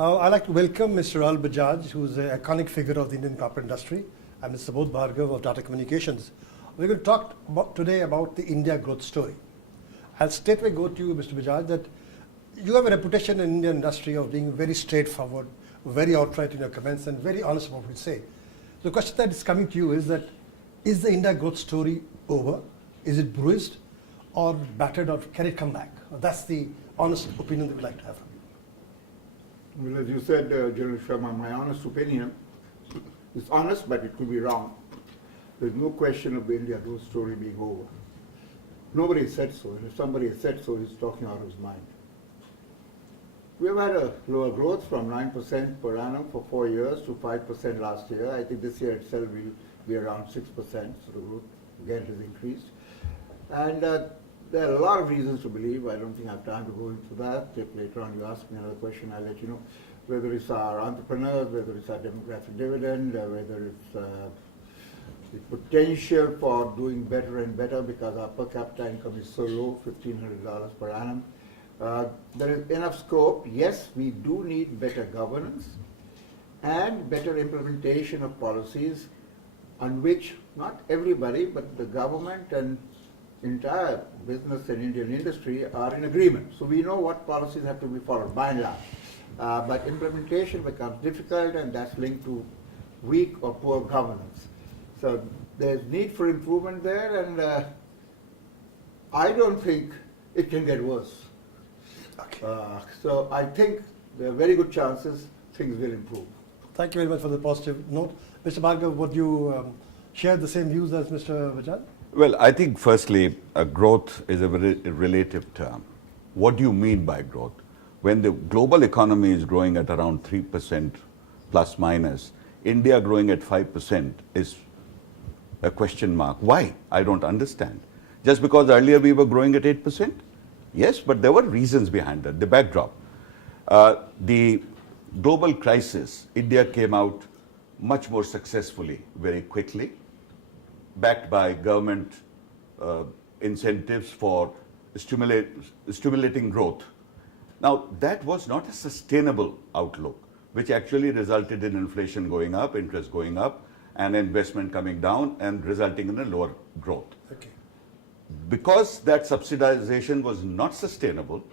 I'd like to welcome Mr. Rahul Bajaj, who's an iconic figure of the Indian corporate industry, and Mr. Subodh of Tata Communications. We're going to talk today about the India growth story. I'll straightway go to you, Mr. Bajaj, that you have a reputation in the Indian industry of being very straightforward, very outright in your comments, and very honest about what you say. The question that is coming to you is that, is the India growth story over? Is it bruised or battered, or can it come back? That's the honest opinion that we'd like to have from you. Well, as you said, General Sharma, my honest opinion is honest, but it could be wrong. There's no question of the India growth story being over. Nobody said so, and if somebody has said so, he's talking out of his mind. We've had a lower growth from 9% per annum for 4 years to 5% last year. I think this year itself will be around 6%, so the growth again has increased. And there are a lot of reasons to believe. I don't think I have time to go into that. If later on you ask me another question, I'll let you know. Whether it's our entrepreneurs, whether it's our demographic dividend, whether it's the potential for doing better and better because our per capita income is so low, $1,500 per annum. There is enough scope. Yes, we do need better governance and better implementation of policies on which not everybody, but the government and entire business and Indian industry are in agreement. So we know what policies have to be followed by and large. But implementation becomes difficult, and that's linked to weak or poor governance. So there's need for improvement there, and I don't think it can get worse. Okay. So I think there are very good chances things will improve. Thank you very much for the positive note. Mr. Bhargav, would you share the same views as Mr. Bajaj? Well, I think firstly, growth is a very relative term. What do you mean by growth? When the global economy is growing at around 3% plus minus, India growing at 5% is a question mark. Why? I don't understand. Just because earlier we were growing at 8%? Yes, but there were reasons behind that, the backdrop. The global crisis, India came out much more successfully, very quickly, backed by government incentives for stimulating growth. Now, that was not a sustainable outlook, which actually resulted in inflation going up, interest going up, and investment coming down and resulting in a lower growth. Okay. Because that subsidization was not sustainable,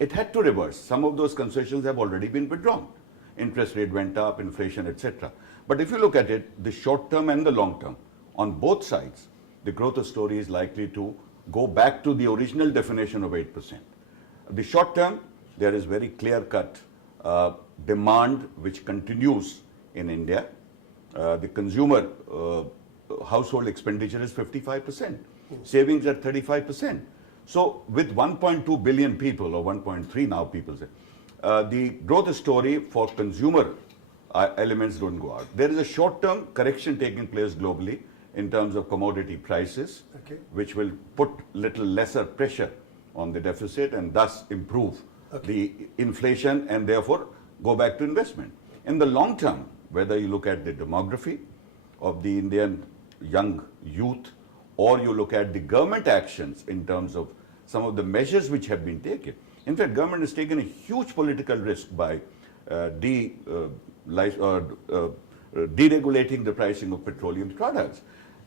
it had to reverse. Some of those concessions have already been withdrawn. Interest rate went up, inflation, etc. But if you look at it, the short term and the long term, on both sides, the growth story is likely to go back to the original definition of 8%. The short term, there is very clear-cut demand which continues in India. The consumer household expenditure is 55%, savings at 35%. So with 1.2 billion people, or 1.3 now people say, the growth story for consumer elements don't go out. There is a short-term correction taking place globally in terms of commodity prices, okay, which will put little lesser pressure on the deficit and thus improve the inflation and therefore go back to investment. In the long term, whether you look at the demography of the Indian young youth, or you look at the government actions in terms of some of the measures which have been taken. In fact, government has taken a huge political risk by deregulating the pricing of petroleum products.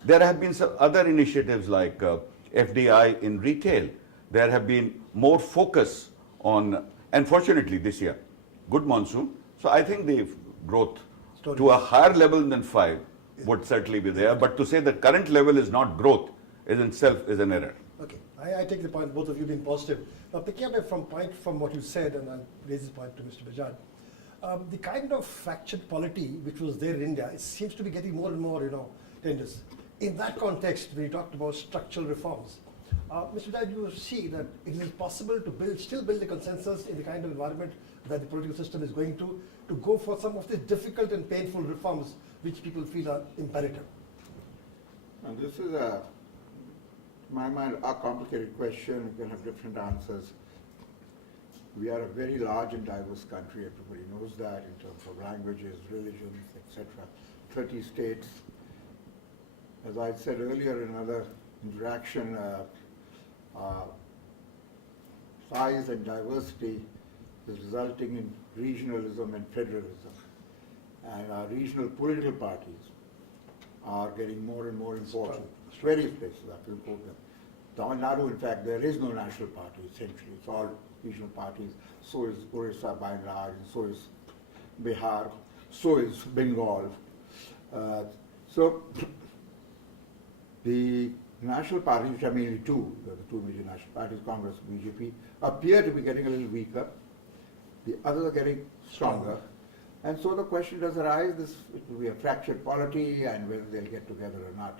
There have been some other initiatives like FDI in retail. There have been more focus on, and fortunately this year, good monsoon. So I think the growth to a higher level than 5 would certainly be there. But to say the current level is not growth is in itself is an error. Okay, I take the point, both of you being positive. Now picking up from what you said, and I'll raise this point to Mr. Bajaj, the kind of fractured polity which was there in India, it seems to be getting more and more, tenders. In that context, when you talked about structural reforms, Mr. Bajaj, you see that it is possible to still build a consensus in the kind of environment that the political system is going to go for some of the difficult and painful reforms which people feel are imperative. And this is to my mind, a complicated question. We can have different answers. We are a very large and diverse country. Everybody knows that in terms of languages, religions, etc. 30 states. As I said earlier in another interaction, size and diversity is resulting in regionalism and federalism. And our regional political parties are getting more and more important. Various places, I can quote them. Tamil Nadu, in fact, there is no national party, essentially. It's all regional parties. So is Orissa by and large, and so is Bihar, so is Bengal. So the national parties, which are mainly two, the two major national parties, Congress and BJP, appear to be getting a little weaker. The others are getting stronger. And so the question does arise, it will be a fractured polity and whether they'll get together or not.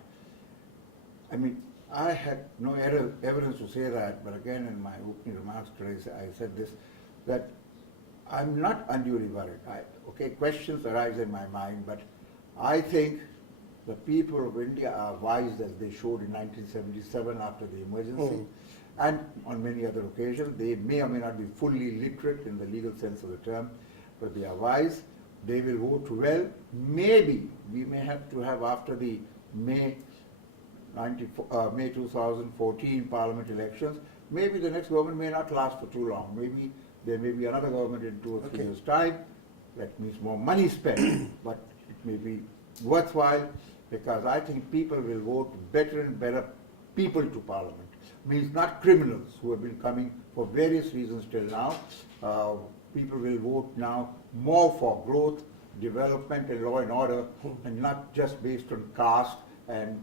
I mean, I had no evidence to say that, but again in my opening remarks today, I said this, that I'm not unduly worried. Questions arise in my mind, but I think the people of India are wise as they showed in 1977 after the emergency, and on many other occasions. They may or may not be fully literate in the legal sense of the term, but they are wise. They will vote well. Maybe we may have to have, after the May 2014 Parliament elections, maybe the next government may not last for too long. Maybe there may be another government in 2 or 3 years' time. That means more money spent, but it may be worthwhile, because I think people will vote better and better people to Parliament. Means not criminals who have been coming for various reasons till now. People will vote now more for growth, development and law and order, and not just based on caste and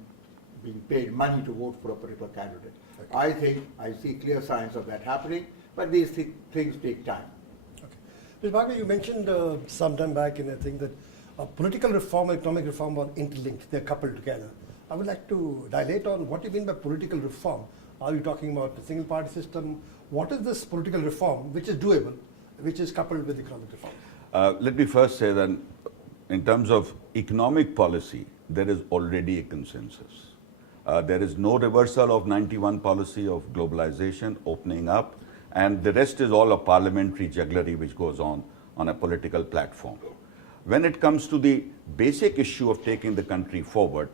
being paid money to vote for a particular candidate. Okay. I see clear signs of that happening, but these things take time. Okay. Mr. Bhargava, you mentioned some time back in a thing that political reform and economic reform are interlinked, they're coupled together. I would like to dilate on what you mean by political reform. Are you talking about the single party system? What is this political reform which is doable, which is coupled with economic reform? Let me first say that in terms of economic policy, there is already a consensus. There is no reversal of 91 policy of globalization, opening up, and the rest is all a parliamentary jugglery which goes on a political platform. When it comes to the basic issue of taking the country forward,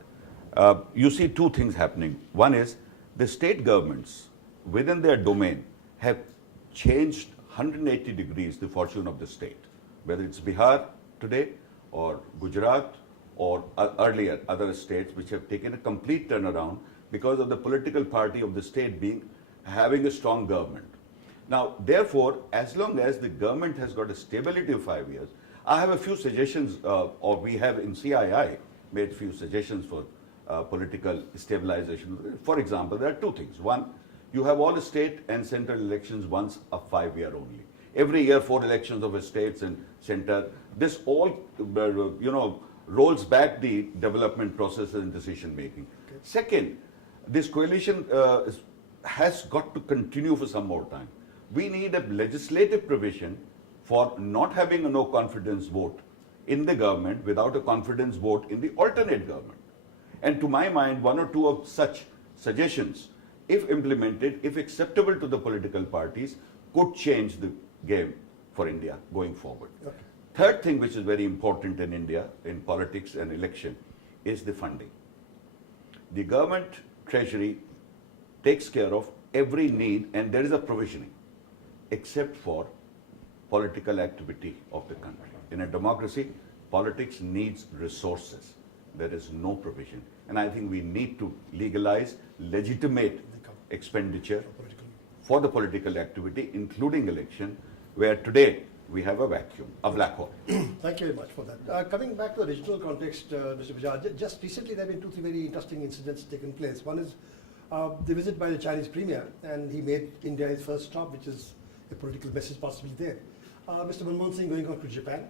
you see two things happening. One is the state governments within their domain have changed 180 degrees the fortune of the state, whether it's Bihar today or Gujarat or earlier other states which have taken a complete turnaround because of the political party of the state having a strong government. Now, therefore, as long as the government has got a stability of 5 years, I have a few suggestions, or we have in CII made a few suggestions for political stabilization. For example, there are two things. One, you have all the state and central elections once a 5-year only. Every year, 4 elections of a states and center. This all, rolls back the development process and decision making. Okay. Second, this coalition has got to continue for some more time. We need a legislative provision for not having a no confidence vote in the government without a confidence vote in the alternate government. And to my mind, 1 or 2 of such suggestions, if implemented, if acceptable to the political parties, could change the game for India going forward. Okay. Third thing which is very important in India, in politics and election, is the funding. The government treasury takes care of every need, and there is a provisioning, except for political activity of the country. In a democracy, politics needs resources. There is no provision. And I think we need to legalize, legitimate expenditure for the political activity, including election, where today we have a vacuum, a black hole. Thank you very much for that. Coming back to the regional context, Mr. Bajaj, just recently there have been 2, 3 very interesting incidents taken place. One is the visit by the Chinese premier, and he made India his first stop, which is a political message possibly there. Mr. Manmohan Singh going on to Japan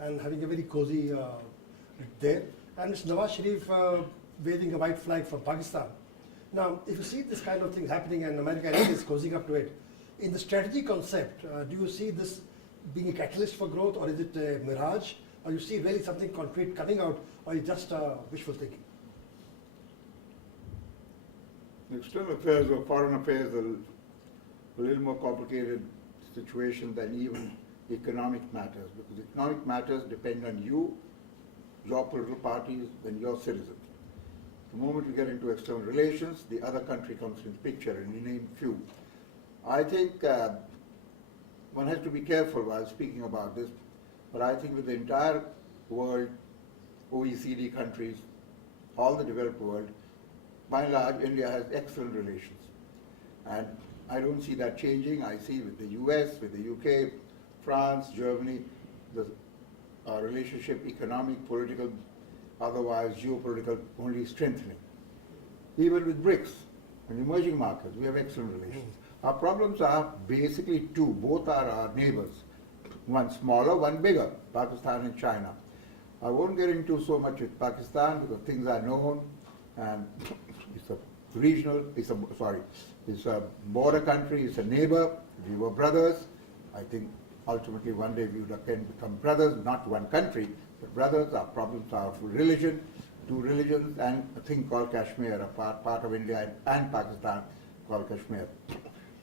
and having a very cozy there, and Mr. Nawaz Sharif waving a white flag from Pakistan. Now, if you see this kind of thing happening and America is cozying up to it, in the strategy concept, do you see this being a catalyst for growth, or is it a mirage, or you see really something concrete coming out, or is it just wishful thinking? External affairs or foreign affairs are a little more complicated situation than even economic matters, because economic matters depend on you, your political parties, and your citizens. The moment you get into external relations, the other country comes into the picture, and you name few. I think one has to be careful while speaking about this, but I think with the entire world, OECD countries, all the developed world, by and large, India has excellent relations. And I don't see that changing. I see with the US, with the UK, France, Germany, the relationship, economic, political, otherwise geopolitical, only strengthening. Even with BRICS, in emerging markets, we have excellent relations. Our problems are basically two. Both are our neighbors. One smaller, one bigger, Pakistan and China. I won't get into so much with Pakistan because things are known, and it's a regional, it's a border country, it's a neighbor. We were brothers. I think ultimately one day we would again become brothers, not one country, but brothers. Our problems are of religion, two religions, and a thing called Kashmir, a part of India and Pakistan called Kashmir.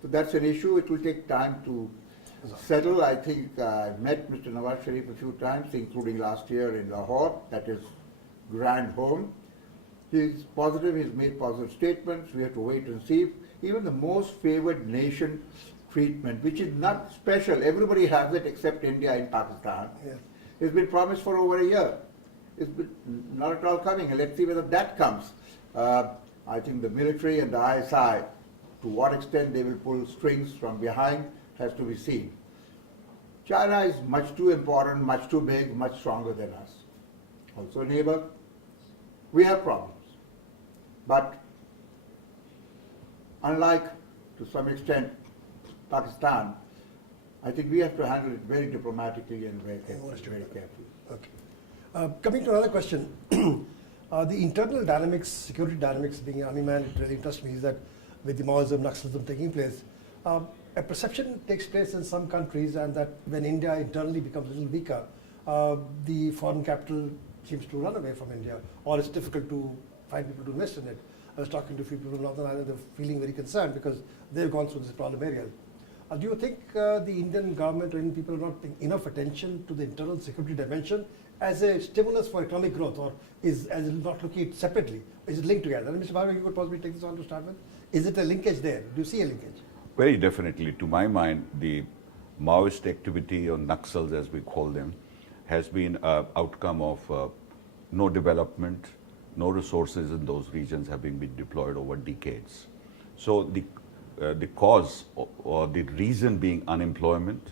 So that's an issue. It will take time to settle. I think I met Mr. Nawaz Sharif a few times, including last year in Lahore, at his grand home. He's positive, he's made positive statements. We have to wait and see. Even the most favored nation treatment, which is not special, everybody has it except India and Pakistan. Yes. It's been promised for over a year. It's been not at all coming, and let's see whether that comes. I think the military and the ISI, to what extent they will pull strings from behind, has to be seen. China is much too important, much too big, much stronger than us. Also a neighbor. We have problems. But unlike, to some extent, Pakistan, I think we have to handle it very diplomatically and very carefully. Okay. Coming to another question, the internal dynamics, security dynamics being army man, it really interests me is that with the Maoism, Naxalism taking place, a perception takes place in some countries, and that when India internally becomes a little weaker, the foreign capital seems to run away from India, or it's difficult to find people to invest in it. I was talking to a few people in Northern Ireland, they're feeling very concerned because they've gone through this problem area. Do you think the Indian government or Indian people are not paying enough attention to the internal security dimension as a stimulus for economic growth, or is not looking at it separately? Is it linked together? And Mr. Bhargava, you could possibly take this on to start with. Is it a linkage there? Do you see a linkage? Very definitely. To my mind, the Maoist activity, or Naxals as we call them, has been an outcome of no development, no resources in those regions having been deployed over decades. So the cause or the reason being unemployment,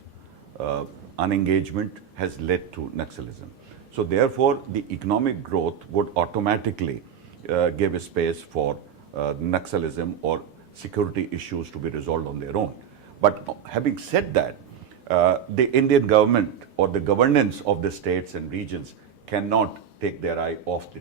unengagement has led to Naxalism. So therefore, the economic growth would automatically give a space for Naxalism or security issues to be resolved on their own. But having said that, the Indian government or the governance of the states and regions cannot take their eye off the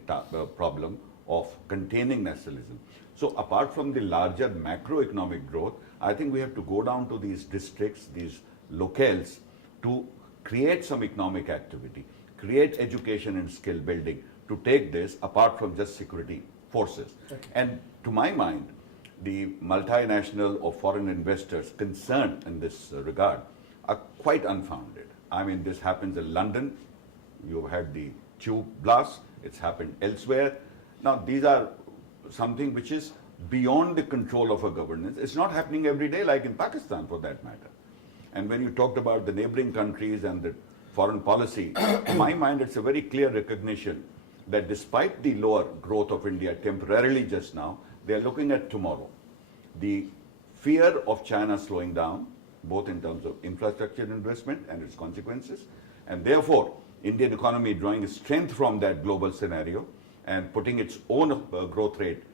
problem of containing nationalism. So apart from the larger macroeconomic growth, I think we have to go down to these districts, these locales, to create some economic activity, create education and skill building to take this apart from just security forces. Okay. And to my mind, the multinational or foreign investors concerned in this regard are quite unfounded. I mean, this happens in London. You've had the tube blast. It's happened elsewhere. Now, these are something which is beyond the control of a governance. It's not happening every day like in Pakistan, for that matter. And when you talked about the neighboring countries and the foreign policy, in my mind, it's a very clear recognition that despite the lower growth of India temporarily just now, they are looking at tomorrow. The fear of China slowing down, both in terms of infrastructure investment and its consequences, and therefore Indian economy drawing strength from that global scenario and putting its own growth rate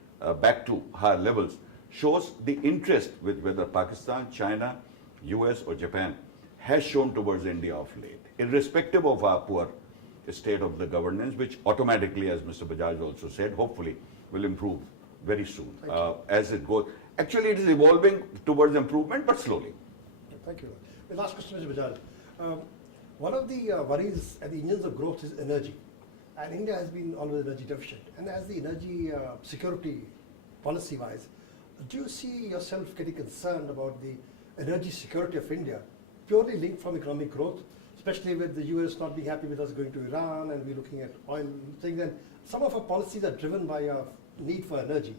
back to higher levels, shows the interest with whether Pakistan, China, US or Japan has shown towards India of late, irrespective of our poor state of the governance, which automatically, as Mr. Bajaj also said, hopefully will improve very soon as it goes. Actually, it is evolving towards improvement, but slowly. Thank you. The last question, Mr. Bajaj. One of the worries and the engines of growth is energy. And India has been always energy deficient. And as the energy security policy-wise, do you see yourself getting concerned about the energy security of India, purely linked from economic growth, especially with the US not being happy with us going to Iran and we're looking at oil things? And some of our policies are driven by our need for energy.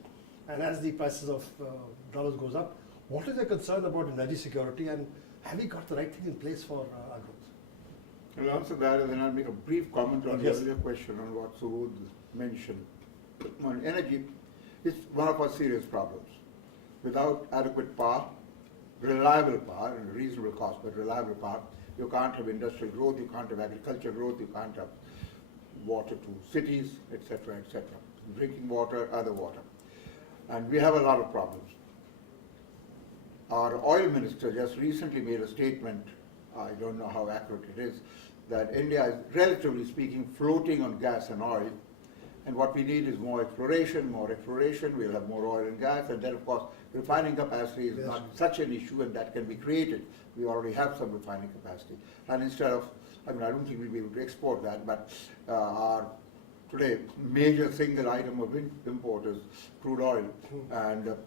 And as the prices of dollars goes up, what is the concern about energy security? And Have we got the right thing in place for our growth? I'll answer that and then I'll make a brief comment on Yes. the earlier question on what Subodh mentioned. On energy, it's one of our serious problems. Without adequate power, reliable power, and reasonable cost, but reliable power, you can't have industrial growth, you can't have agricultural growth, you can't have water to cities, etc., etc. Drinking water, other water. And we have a lot of problems. Our oil minister just recently made a statement, I don't know how accurate it is, that India is, relatively speaking, floating on gas and oil. And what we need is more exploration, we'll have more oil and gas, and then of course refining capacity is not such an issue, and that can be created. We already have some refining capacity. And instead of, I mean, I don't think we'll be able to export that, but our today major single item of import is crude oil. And if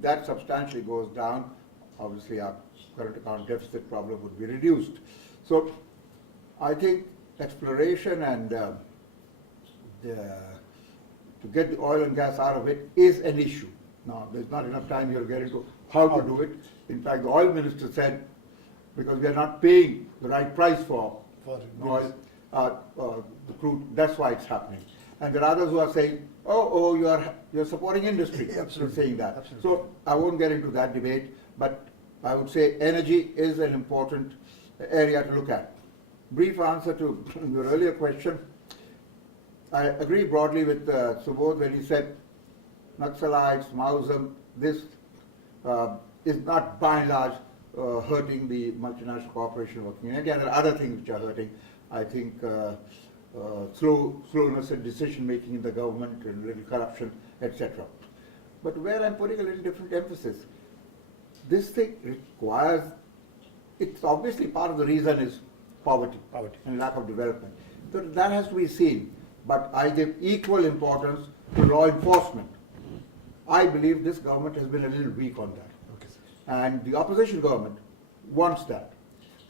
that substantially goes down, obviously our current account deficit problem would be reduced. So I think exploration and to get the oil and gas out of it is an issue. Now, there's not enough time here to get into how to do it. In fact, the oil minister said, because we are not paying the right price for oil, the crude, that's why it's happening. And there are others who are saying, oh, you're supporting industry. Absolutely. Saying that. Absolutely. So I won't get into that debate, but I would say energy is an important area to look at. Brief answer to your earlier question. I agree broadly with Subodh when he said Naxalites, Maoism, this is not by and large hurting the multinational corporation working in India. There are other things which are hurting. I think slowness in decision making in the government and little corruption, etc. But where I'm putting a little different emphasis, this thing requires, it's obviously part of the reason is poverty. And lack of development. So that has to be seen. But I give equal importance to law enforcement. I believe this government has been a little weak on that. Okay, sir. And the opposition government wants that.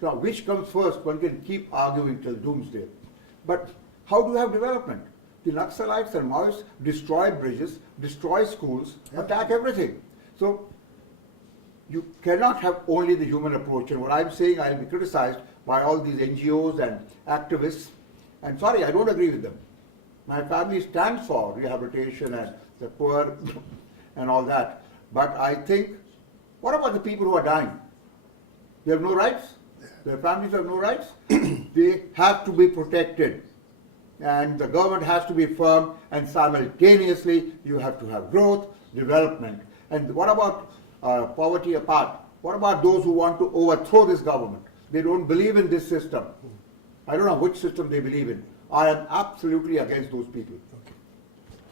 Now, which comes first, one can keep arguing till doomsday. But how do you have development? The Naxalites and Maoists destroy bridges, destroy schools, attack everything. So you cannot have only the human approach. And what I'm saying, I'll be criticized by all these NGOs and activists. And sorry, I don't agree with them. My family stands for rehabilitation and the poor and all that. But I think, what about the people who are dying? They have no rights? Their families have no rights? They have to be protected. And the government has to be firm, and simultaneously you have to have growth, development. And what about poverty apart? What about those who want to overthrow this government? They don't believe in this system. I don't know which system they believe in. I am absolutely against those people. Okay.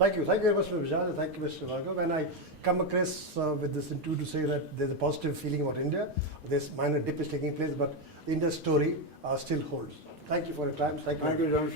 Thank you. Thank you very much, Mr. Bajaj, and thank you, Mr. Bhargav. When I come across with this interview to say that there's a positive feeling about India, this minor dip is taking place, but the India story still holds. Thank you for your time. Thank you, Sharma.